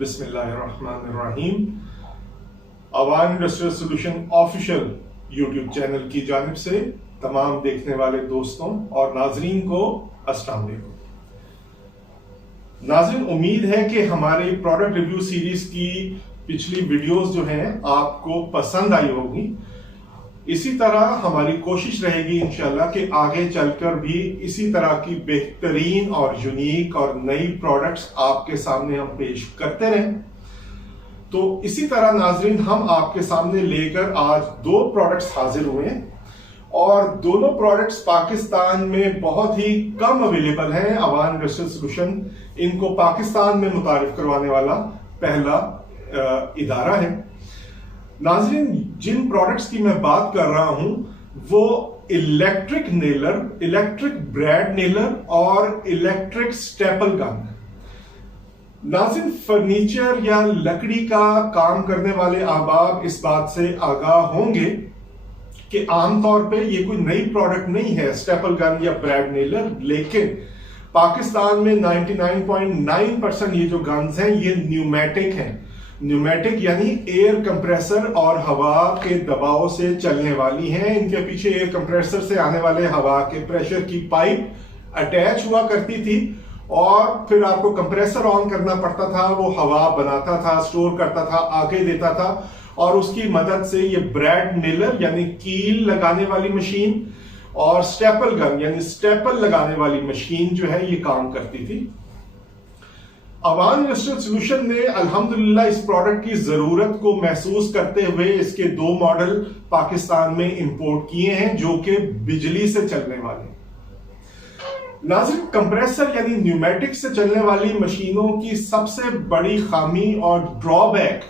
बिस्मिल्लाहिर्रहमानिर्रहीम। Awan industrial solution official YouTube channel की जानिब से तमाम देखने वाले दोस्तों और नाजरीन को अस्सलाम वालेकुम। नाज़रीन, उम्मीद है कि हमारे प्रोडक्ट रिव्यू सीरीज की पिछली वीडियोस जो हैं आपको पसंद आई होगी। इसी तरह हमारी कोशिश रहेगी इंशाल्लाह कि आगे चलकर भी इसी तरह की बेहतरीन और यूनिक और नई प्रोडक्ट्स आपके सामने हम पेश करते रहें। तो इसी तरह नाजरीन, हम आपके सामने लेकर आज दो प्रोडक्ट्स हाजिर हुए हैं और दोनों प्रोडक्ट्स पाकिस्तान में बहुत ही कम अवेलेबल हैं। अवान इंडस्ट्रियल सॉल्यूशन इनको पाकिस्तान में मुतारिफ करवाने वाला पहला इदारा है। नाज़रीन, जिन प्रोडक्ट्स की मैं बात कर रहा हूं वो electric nailer, electric brad nailer और इलेक्ट्रिक स्टेपल गन। नाज़रीन, फर्नीचर या लकड़ी का काम करने वाले अहबाब इस बात से आगाह होंगे कि आमतौर पे ये कोई नई प्रोडक्ट नहीं है स्टेपल गन या ब्रैड नेलर, लेकिन पाकिस्तान में 99.9% ये जो गन्स हैं ये न्यूमेटिक हैं। न्यूमेटिक यानी एयर कंप्रेसर और हवा के दबाव से चलने वाली हैं। इनके पीछे एयर कंप्रेसर से आने वाले हवा के प्रेशर की पाइप अटैच हुआ करती थी और फिर आपको कंप्रेसर ऑन करना पड़ता था, वो हवा बनाता था, स्टोर करता था, आगे देता था और उसकी मदद से ये ब्रैड नेलर यानी कील लगाने वाली मशीन और स्टेपल गन यानी स्टेपल लगाने वाली मशीन जो है ये काम करती थी। अवान इंडस्ट्रियल सॉल्यूशन ने अल्हम्दुलिल्लाह इस प्रोडक्ट की जरूरत को महसूस करते हुए इसके दो मॉडल पाकिस्तान में इंपोर्ट किए हैं जो कि बिजली से चलने वाले। नाज़रीन, कंप्रेसर यानी न्यूमेटिक से चलने वाली मशीनों की सबसे बड़ी खामी और ड्रॉबैक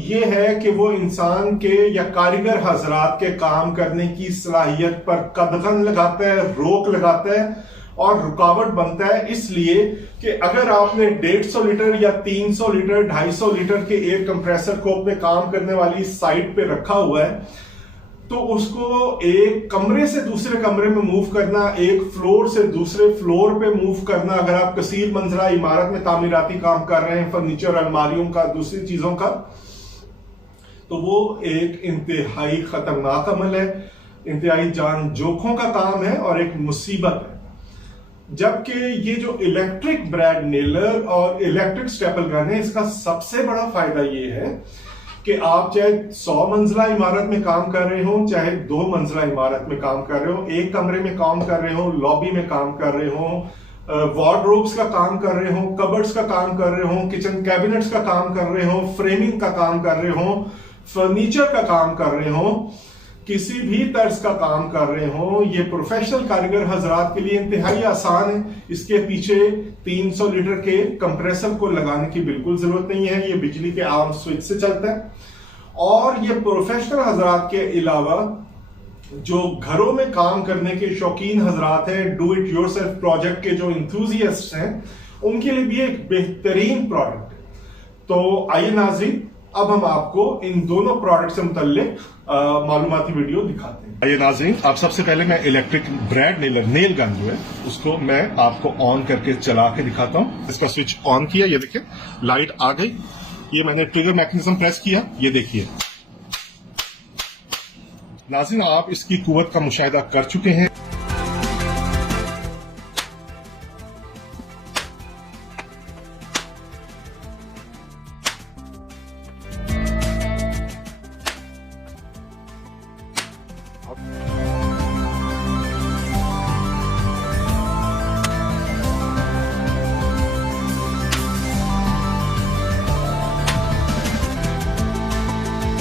ये है कि वो इंसान के या कारीगर हजरात के काम करने की सलाहियत पर कदगन लगाता है, रोक लगाता है और रुकावट बनता है। इसलिए कि अगर आपने 150 लीटर या 300 लीटर 250 लीटर के एयर कंप्रेसर को अपने काम करने वाली साइट पे रखा हुआ है तो उसको एक कमरे से दूसरे कमरे में मूव करना, एक फ्लोर से दूसरे फ्लोर पे मूव करना, अगर आप कसीर मंजिला इमारत में तामीराती काम कर रहे हैं, फर्नीचर, अलमारियों का, दूसरी चीजों का, तो वो एक इंतहाई खतरनाक अमल है, इंतहाई जान जोखों का काम है और एक मुसीबत है। जबकि ये जो इलेक्ट्रिक ब्रैड नेलर और इलेक्ट्रिक स्टेपल गन है, इसका सबसे बड़ा फायदा ये है कि आप चाहे 100 मंजिला इमारत में काम कर रहे हो, चाहे 2 मंजिला इमारत में काम कर रहे हो, एक कमरे में काम कर रहे हो, लॉबी में काम कर रहे हो, वार्डरोब्स का काम कर रहे हो, कबर्ड्स का काम कर रहे हो, किचन कैबिनेट्स का काम कर रहे हो, फ्रेमिंग का काम कर रहे हो, फर्नीचर का काम कर रहे हो, किसी भी तर्ज का काम कर रहे हो, ये प्रोफेशनल कारीगर हजरात के लिए इंतहाई आसान है। इसके पीछे 300 लीटर के कंप्रेसर को लगाने की बिल्कुल जरूरत नहीं है, ये बिजली के आम स्विच से चलता है। और ये प्रोफेशनल हजरात के अलावा जो घरों में काम करने के शौकीन हजरात हैं, डू इट योरसेल्फ प्रोजेक्ट के जो इंथुजियास्ट हैं, उनके लिए भी एक बेहतरीन प्रोडक्ट है। तो आइए नाज़रीन, अब हम आपको इन दोनों प्रोडक्ट से मुतल्लिक मालूमाती वीडियो दिखाते हैं। आइए नाज़रीन, आप सबसे पहले मैं electric brad nailer nail gun जो है उसको मैं आपको ऑन करके चला के दिखाता हूं। इसका स्विच ऑन किया, ये देखिए लाइट आ गई, ये मैंने ट्रिगर मैकेनिज्म प्रेस किया, ये देखिए नाज़रीन, आप इसकी कुव्वत का मुशाहिदा कर चुके हैं।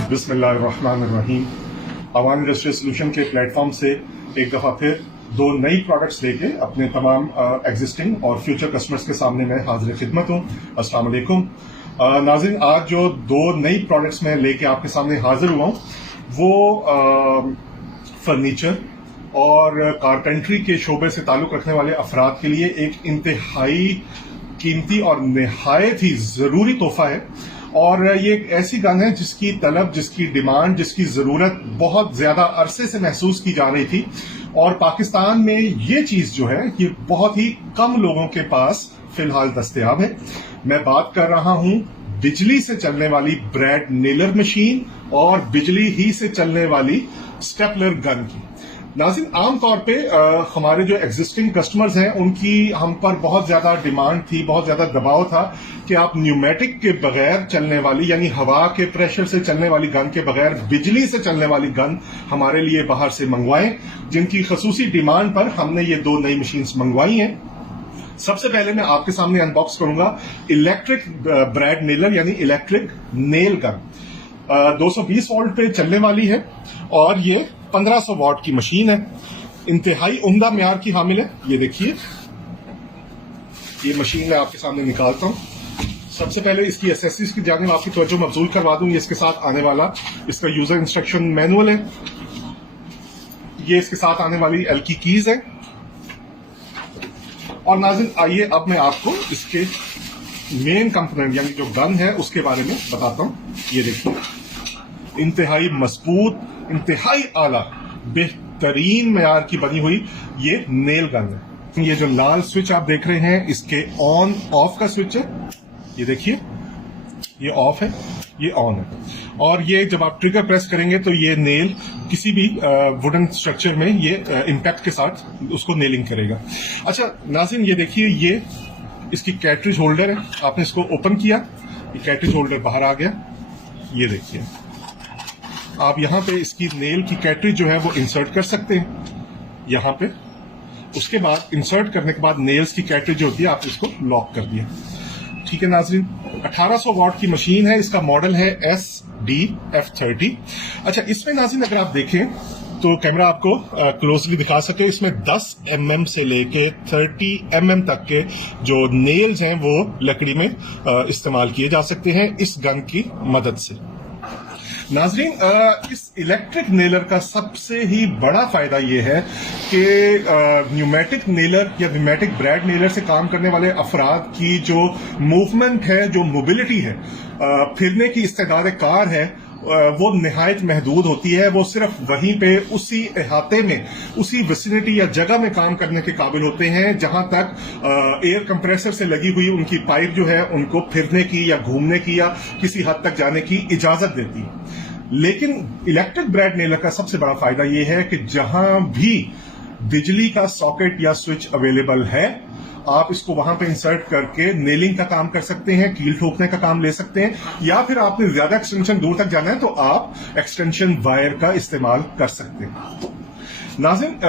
बिस्मिल्लाहिर्रहमानिर्रहीम। अवान इंडस्ट्रियल सॉल्यूशन के प्लेटफॉर्म से एक दफा फिर दो नई प्रोडक्ट्स लेके अपने तमाम एग्जिस्टिंग और फ्यूचर कस्टमर्स के सामने मैं हाजिर खिदमत हूँ। अस्सलाम वालेकुम। नाज़रीन, आज जो दो नई प्रोडक्ट्स मैं लेके आपके सामने हाजिर हुआ हूँ वो फर्नीचर और कारपेंट्री के शोबे से ताल्लुक रखने वाले अफराद के लिए एक इंतहाई कीमती और निहायत ही जरूरी तोहफा है। और ये एक ऐसी गन है जिसकी तलब, जिसकी डिमांड, जिसकी जरूरत बहुत ज्यादा अरसे से महसूस की जा रही थी और पाकिस्तान में ये चीज जो है ये बहुत ही कम लोगों के पास फिलहाल दस्तयाब है। मैं बात कर रहा हूं बिजली से चलने वाली ब्रेड नेलर मशीन और बिजली ही से चलने वाली स्टेपलर गन की। नाज़रीन, आमतौर पे हमारे जो एग्जिस्टिंग कस्टमर्स हैं उनकी हम पर बहुत ज्यादा डिमांड थी, बहुत ज्यादा दबाव था कि आप न्यूमेटिक के बगैर चलने वाली यानी हवा के प्रेशर से चलने वाली गन के बगैर बिजली से चलने वाली गन हमारे लिए बाहर से मंगवाएं, जिनकी खसूसी डिमांड पर हमने ये 2 नई मशीन्स मंगवाई हैं। सबसे पहले मैं आपके सामने अनबॉक्स करूंगा इलेक्ट्रिक ब्रेड नेलर यानी इलेक्ट्रिक नेल गन। 220 वोल्ट पे चलने वाली है और ये 1500 वॉट की मशीन है। इंतहाई उम्दा म्यार की हामिल है। ये देखिए, ये मशीन मैं आपके सामने निकालता हूं। सबसे पहले इसकी एसेसरीज की जानिब आपकी तवज्जो मबजूल करवा दूं। ये इसके साथ आने वाला इसका यूजर इंस्ट्रक्शन मैनुअल है। ये इसके साथ आने वाली एल की कीज है। और नाज़रीन, आइए अब मैं आपको इसके मेन कंपोनेंट यानी जो गन है उसके बारे में बताता हूं। ये देखिए, इंतहाई मजबूत, इंतहाई आला, बेहतरीन मयार की बनी हुई ये नेल गन है। ये जो लाल स्विच आप देख रहे हैं इसके ऑन ऑफ का स्विच है। ये देखिए, ये ऑफ है, ये ऑन है। और ये जब आप ट्रिगर प्रेस करेंगे तो ये नेल किसी भी वुडन स्ट्रक्चर में ये इंपैक्ट के साथ उसको नेलिंग करेगा। अच्छा नाज़रीन, ये देखिए, ये इसकी कैट्रिज होल्डर है। आपने इसको ओपन किया, ये कैट्रिज होल्डर बाहर आ गया। ये देखिए, आप यहां पे इसकी नेल की कैट्रिज जो है वो इंसर्ट कर सकते हैं यहां पे। उसके बाद इंसर्ट करने के बाद नेल्स की कैट्रिज जो होती है आप इसको लॉक कर दिया। ठीक है नाज़रीन, 1800 वॉट की मशीन है। इसका मॉडल है SDF30। अच्छा, इसमें नाज़रीन अगर आप देखें तो कैमरा आपको क्लोजली दिखा सके, इसमें 10 mm से लेके 30 mm तक के जो नेल्स हैं वो लकड़ी में इस्तेमाल किए जा सकते हैं इस गन की मदद से। नाज़रीन, इस इलेक्ट्रिक नेलर का सबसे ही बड़ा फायदा यह है कि न्यूमेटिक नेलर या न्यूमेटिक ब्रेड नेलर से काम करने वाले अफराद की जो मूवमेंट है, जो मोबिलिटी है, फिरने की इस्तेदाद कार है, वो निहायत महदूद होती है। वो सिर्फ वहीं पे उसी इहाते में, उसी विसिनिटी या जगह में काम करने के काबिल होते हैं जहां तक एयर कंप्रेसर से लगी हुई उनकी पाइप जो है उनको फिरने की या घूमने की या किसी हद तक जाने की इजाजत देती है। लेकिन इलेक्ट्रिक ब्रेड नेलर का सबसे बड़ा फायदा यह है कि जहां भी बिजली का सॉकेट या स्विच अवेलेबल है, आप इसको वहां पे इंसर्ट करके नेलिंग का काम कर सकते हैं, कील ठोकने का काम ले सकते हैं, या फिर आपने ज्यादा एक्सटेंशन दूर तक जाना है तो आप एक्सटेंशन वायर का इस्तेमाल कर सकते हैं। नाज़रीन,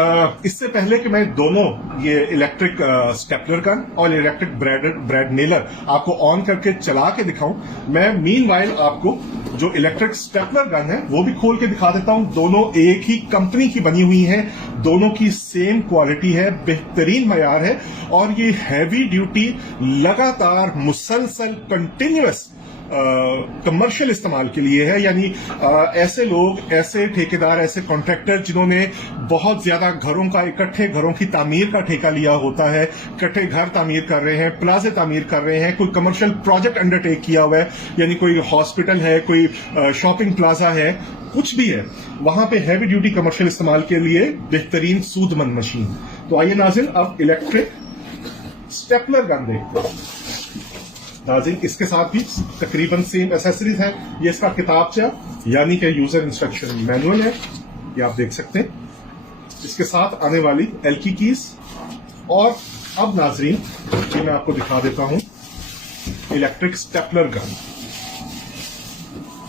इससे पहले कि मैं दोनों ये इलेक्ट्रिक स्टेपलर गन और इलेक्ट्रिक ब्रेड नेलर आपको ऑन करके चला के दिखाऊं, मैं मीनवाइल आपको जो इलेक्ट्रिक स्टेपलर गन है वो भी खोल के दिखा देता हूं। दोनों एक ही कंपनी की बनी हुई हैं, दोनों की सेम क्वालिटी है, बेहतरीन मयार है और ये हैवी ड्यूटी, लगातार मुसलसल कंटिन्यूअस कमर्शियल इस्तेमाल के लिए है। यानी ऐसे लोग, ऐसे ठेकेदार, ऐसे कॉन्ट्रैक्टर जिन्होंने बहुत ज्यादा घरों का, इकट्ठे घरों की तामीर का ठेका लिया होता है, इकट्ठे घर तामीर कर रहे हैं, प्लाजे तामीर कर रहे हैं, कोई कमर्शियल प्रोजेक्ट अंडरटेक किया हुआ है, यानी कोई हॉस्पिटल है, कोई शॉपिंग प्लाजा है, कुछ भी है, वहां पे हैवी ड्यूटी कमर्शियल इस्तेमाल के लिए बेहतरीन सूदमंद मशीन। तो आइए नाज़रीन, अब इलेक्ट्रिक स्टेपलर गन देखते हैं। नाज़रीन, इसके साथ भी तकरीबन सेम एसेसरीज है। ये इसका किताबचा यानी कि यूजर इंस्ट्रक्शन मैनुअल है, ये आप देख सकते हैं। इसके साथ आने वाली एल की कीज। और अब नाज़रीन, ये मैं आपको दिखा देता हूं इलेक्ट्रिक स्टेपलर गन।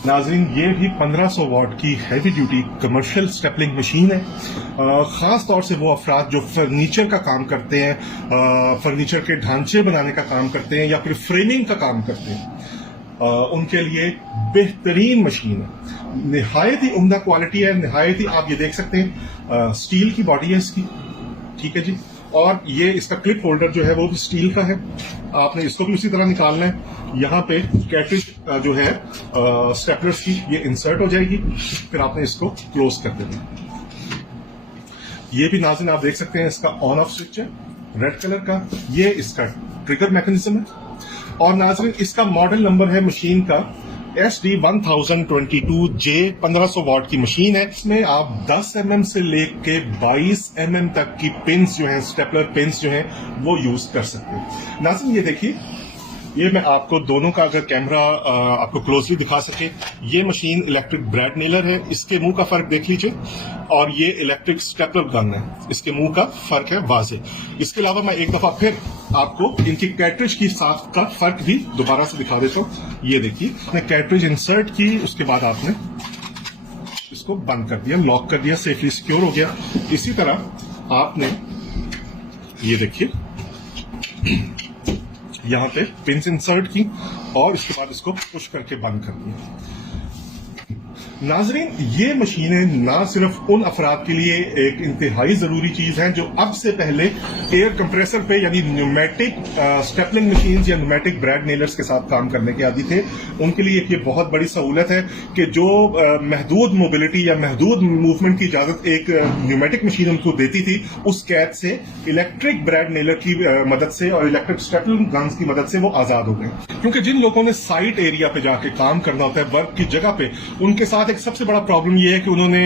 नाज़रीन, ये भी 1500 वॉट की heavy duty commercial stippling machine है। ख़ास तौर से वो अफराद जो फर्नीचर का काम करते हैं, फर्नीचर के ढांचे बनाने का काम करते हैं या फिर फ्रेमिंग का काम करते हैं, उनके लिए बेहतरीन मशीन है। निहायत ही उम्दा क्वालिटी है, निहायत ही, आप ये देख सकते हैं, स्टील की बॉडी है इसकी, ठीक है जी। और ये इसका क्लिप होल्डर जो है वो भी स्टील का है, आपने इसको भी उसी तरह निकालना है। यहाँ पे कैट्रिज जो है स्टेपलर्स की, ये इंसर्ट हो जाएगी, फिर आपने इसको क्लोज कर देना। ये भी नाज़रीन आप देख सकते हैं, इसका ऑन ऑफ स्विच है रेड कलर का, ये इसका ट्रिगर मैकेनिज्म है। और नाज़रीन, इसका मॉडल नंबर है मशीन का SD1022J 1500 वॉट की मशीन है। इसमें आप 10 mm से लेके 22 mm तक की पिन्स जो हैं, स्टेपलर पिन्स जो हैं, वो यूज कर सकते हैं। नाज़रीन ये देखिए, ये मैं आपको दोनों का अगर कैमरा आपको क्लोजली दिखा सके, ये मशीन इलेक्ट्रिक ब्रेड नेलर है, इसके मुंह का फर्क देख लीजिए, और ये इलेक्ट्रिक स्टेपलर गन है, इसके मुंह का फर्क है वाजे। इसके अलावा मैं एक दफा फिर आपको इनकी कैट्रिज की साथ का फर्क भी दोबारा से दिखा देता हूँ। ये देखिए, आपने कैट्रिज इंसर्ट की, उसके बाद आपने इसको बंद कर दिया, लॉक कर दिया, सेफली सिक्योर हो गया। इसी तरह आपने ये देखिए यहां पे पिन्स इंसर्ट की और इसके बाद इसको पुश करके बंद कर दिया। नाजरीन, ये मशीनें ना सिर्फ उन अफराद के लिए एक इंतहाई जरूरी चीज है जो अब से पहले एयर कंप्रेसर पे यानी न्यूमेटिक स्टेपलिंग मशीन या न्यूमेटिक ब्रेड नेलर्स के साथ काम करने के आदी थे, उनके लिए ये बहुत बड़ी सहूलत है कि जो महदूद मोबिलिटी या महदूद मूवमेंट की इजाजत एक न्यूमेटिक मशीन उनको देती थी, उस कैद से इलेक्ट्रिक ब्रेड नेलर की मदद से और इलेक्ट्रिक स्टेपलिंग गन्स की मदद से वो आजाद हो गए। क्योंकि जिन लोगों ने साइट एरिया पे जाके काम करना होता है, वर्क की जगह पे, उनके साथ एक सबसे बड़ा प्रॉब्लम यह है कि उन्होंने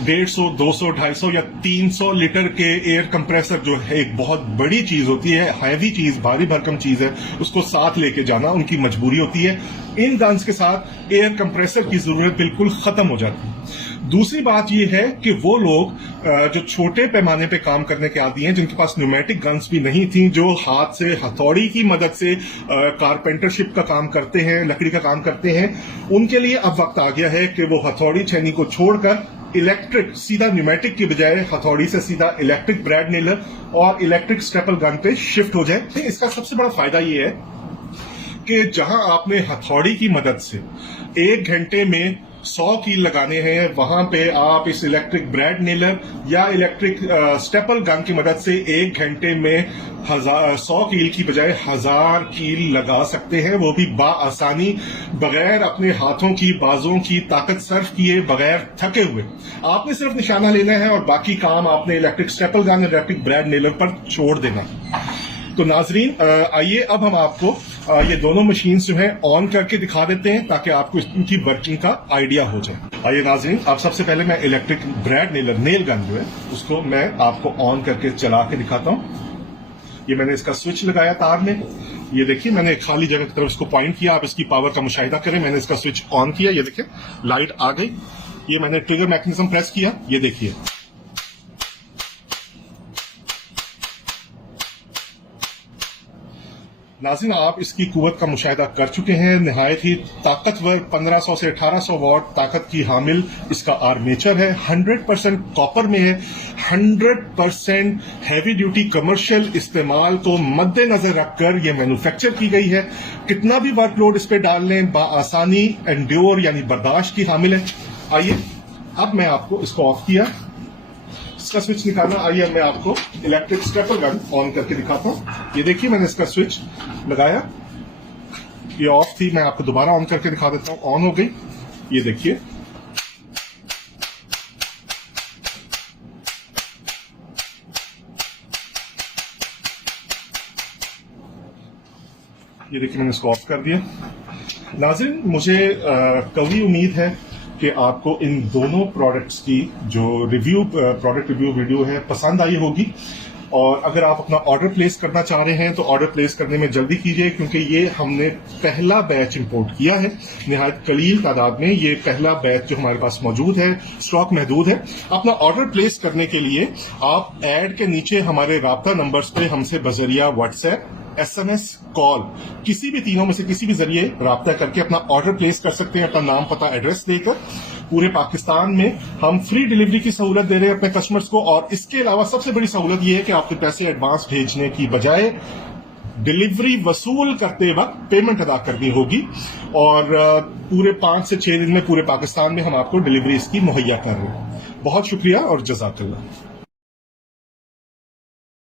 150, 200, 250 या 300 लीटर के एयर कंप्रेसर, जो है एक बहुत बड़ी चीज होती है, हैवी चीज, भारी भरकम चीज है, उसको साथ लेके जाना उनकी मजबूरी होती है। इन गन्स के साथ एयर कंप्रेसर की जरूरत बिल्कुल खत्म हो जाती है। दूसरी बात यह है कि वो लोग जो छोटे पैमाने पे काम करने के आदी हैं, जिनके पास न्यूमेटिक गन्स भी नहीं थी, जो हाथ से हथौड़ी की मदद से कारपेंटरशिप का काम करते हैं, लकड़ी का काम करते हैं, उनके लिए अब वक्त आ गया है कि वो हथौड़ी छेनी को छोड़कर इलेक्ट्रिक, सीधा न्यूमेटिक की बजाय हथौड़ी से सीधा इलेक्ट्रिक ब्रेड नेलर और इलेक्ट्रिक स्टेपल गन पे शिफ्ट हो जाए। इसका सबसे बड़ा फायदा यह है कि जहां आपने हथौड़ी की मदद से 1 घंटे में 100 कील लगाने हैं, वहां पे आप इस इलेक्ट्रिक ब्रेड नेलर या इलेक्ट्रिक स्टेपल गन की मदद से 1 घंटे में 100 कील की बजाय 1000 कील लगा सकते हैं, वो भी बाआसानी, बगैर अपने हाथों की, बाजों की ताकत सर्फ किए, बगैर थके हुए। आपने सिर्फ निशाना लेना है और बाकी काम आपने electric staple gun, electric bread Naylor पर छोड़ देना। तो नाजरीन, आइए अब हम आपको ये दोनों मशीन्स जो हैं ऑन करके दिखा देते हैं ताकि आपको इनकी वर्किंग का आइडिया हो जाए। आइए नाजरीन, अब सबसे पहले मैं electric bread Naylor, nail gun जो है, उसको मैं आपको ऑन करके चला के दिखाता हूं। ये मैंने इसका स्विच लगाया तार में, ये देखिए मैंने खाली जगह की तरफ इसको पॉइंट किया। आप इसकी पावर का मुशाहिदा करें। मैंने इसका स्विच ऑन किया, ये देखिए लाइट आ गई। ये मैंने ट्रिगर मैकेनिज्म प्रेस किया, ये देखिए नाज़रीन, आप इसकी कुव्वत का मुशाहिदा कर चुके हैं। निहायत ही ताकतवर 1500 से 1800 वॉट ताकत की हामिल इसका आर्मेचर है। 100% कॉपर में है। 100% हैवी ड्यूटी कमर्शियल इस्तेमाल को मद्देनजर रखकर यह मैन्युफैक्चर की गई है। कितना भी वर्कलोड इस पे डाल लें, बाआसानी एंड्योर यानी बर्दाश्त की हामिल है। आइए अब मैं आपको इसको ऑफ किया, इसका स्विच निकालना। आइए मैं आपको इलेक्ट्रिक स्टेपल गन ऑन करके दिखाता हूं। ये देखिए मैंने इसका स्विच लगाया, ये ऑफ थी, मैं आपको दोबारा ऑन करके दिखा देता हूं। ऑन हो गई, ये देखिए मैंने इसको ऑफ कर दिया। नाज़रीन, मुझे कवी उम्मीद है कि आपको इन दोनों प्रोडक्ट्स की जो प्रोडक्ट रिव्यू वीडियो है पसंद आई होगी। और अगर आप अपना ऑर्डर प्लेस करना चाह रहे हैं तो ऑर्डर प्लेस करने में जल्दी कीजिए, क्योंकि ये हमने पहला बैच इंपोर्ट किया है, निहायत कलील तादाद में। ये पहला बैच जो हमारे पास मौजूद है, स्टॉक महदूद है। अपना ऑर्डर प्लेस करने के लिए आप ऐड के नीचे हमारे राब्ता नंबर्स पे हमसे बजरिया व्हाट्सएप, SMS, कॉल, किसी भी तीनों में से किसी भी जरिए राब्ता करके अपना ऑर्डर प्लेस कर सकते हैं। अपना नाम, पता, एड्रेस देकर पूरे पाकिस्तान में हम फ्री डिलीवरी की सहूलत दे रहे हैं अपने कस्टमर्स को। और इसके अलावा सबसे बड़ी सहूलत यह है कि आपके पैसे एडवांस भेजने की बजाय डिलीवरी वसूल करते वक्त पेमेंट अदा करनी होगी। और पूरे 5 से 6 दिन में पूरे पाकिस्तान में हम आपको डिलीवरी इसकी मुहैया कर रहे हैं। बहुत शुक्रिया और जज़ाकल्लाह।